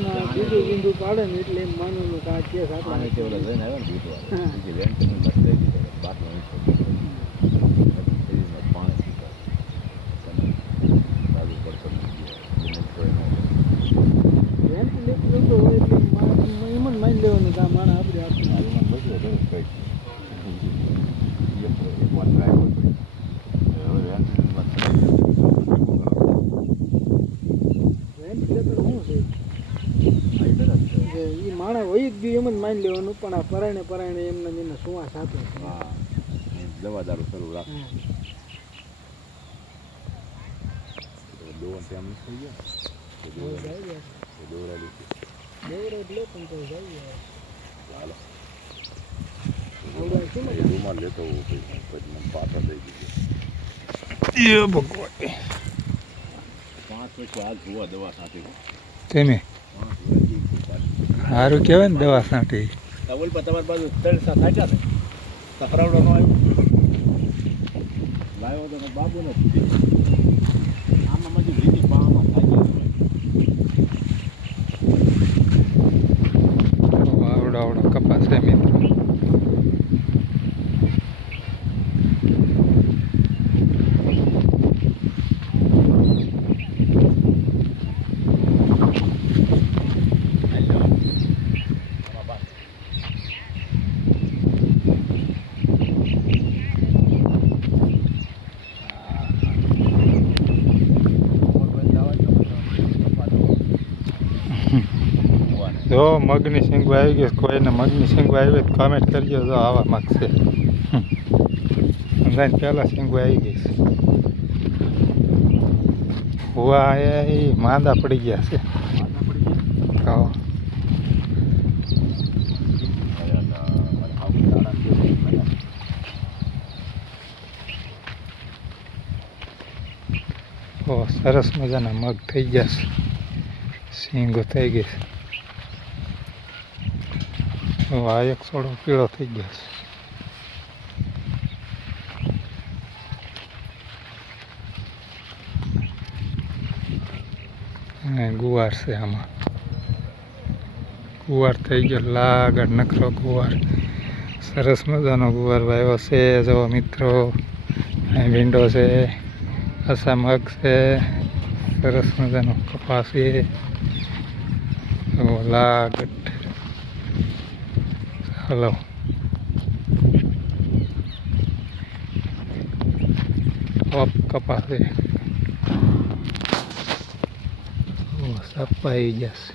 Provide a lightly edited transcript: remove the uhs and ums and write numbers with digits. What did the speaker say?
ના બીજું બિંદુ પાડે ને એટલે એમ માનવાનું કે આ કેસ આને આપણે તે ઓલા લઈને આવ્યો ને ભૂતવાળો બીજી વેન્ટિલેશન મસ્ત દઈ દીધો બાટલો ઊંચો શરીરમાં પાણી પીતા લાગુ પડતો નથી એને કોઈ ન વેન્ટિલેટર તો હોય એટલે એમ જ માની લેવાનું કે આ માણસ આપણે આપતું આયુમાં બધું દરજ કઈ એક વાર ટ્રાય કરતો હવે વેન્ટિલેશનમાં વેન્ટિલેટર શું છે આવી દરજ છે કે એ માણસ હોય જ ગયું એમ જ માની લેવાનું પણ આ પરાયણે એમને સુવાસ આપે છે હા દવા દારૂ શરૂ રાખ દોન ટાઈમ થઈ ગયો દોરા લીધી દેવરે એટલે પણ તો જાય હાલો આવડે છે ને એ રૂમાલ લેતો હોવું પછી મને પાછા દઈ દીધું એ ભગવાન 5 પછી હાથ જોવા દવા સાથે તેને 5 વર્ષથી પાછી સારું કહેવાય ને દવા છાંટી બોલ પર તમારી બાજુ 3 સાથ આટ્યા ને સફરાવડો નો આવ્યો લાવ્યો તો બાબુ નથી આમાં મજૂર રીતિ પાવામાં થાય આવડો આવડો કપાસ છે મિત્રો જો મગની સિંગો આવી ગઈ કોઈને મગની સિંગો આવી તો કમેન્ટ કરજો જો આવા માગશે ઓનલાઈન પહેલાં સિંગો આવી ગઈ છે હુવા એ માંદા પડી ગયા છે હા ઓ સરસ મજાના મગ થઈ ગયા છે સિંગો થઈ ગઈ છે આ એક સોડો પીળો થઈ ગયો છે ગુવાર છે આમાં ગુવાર થઈ ગયો લાગડ નકરો ગુવાર સરસ મજાનો ગુવાર વાવ્યો છે જો મિત્રો અહીં ભીંડો છે આસા મગ છે સરસ મજાનો કપાસ છે લાગડ હલો કપાસ છે સપાઈ જશે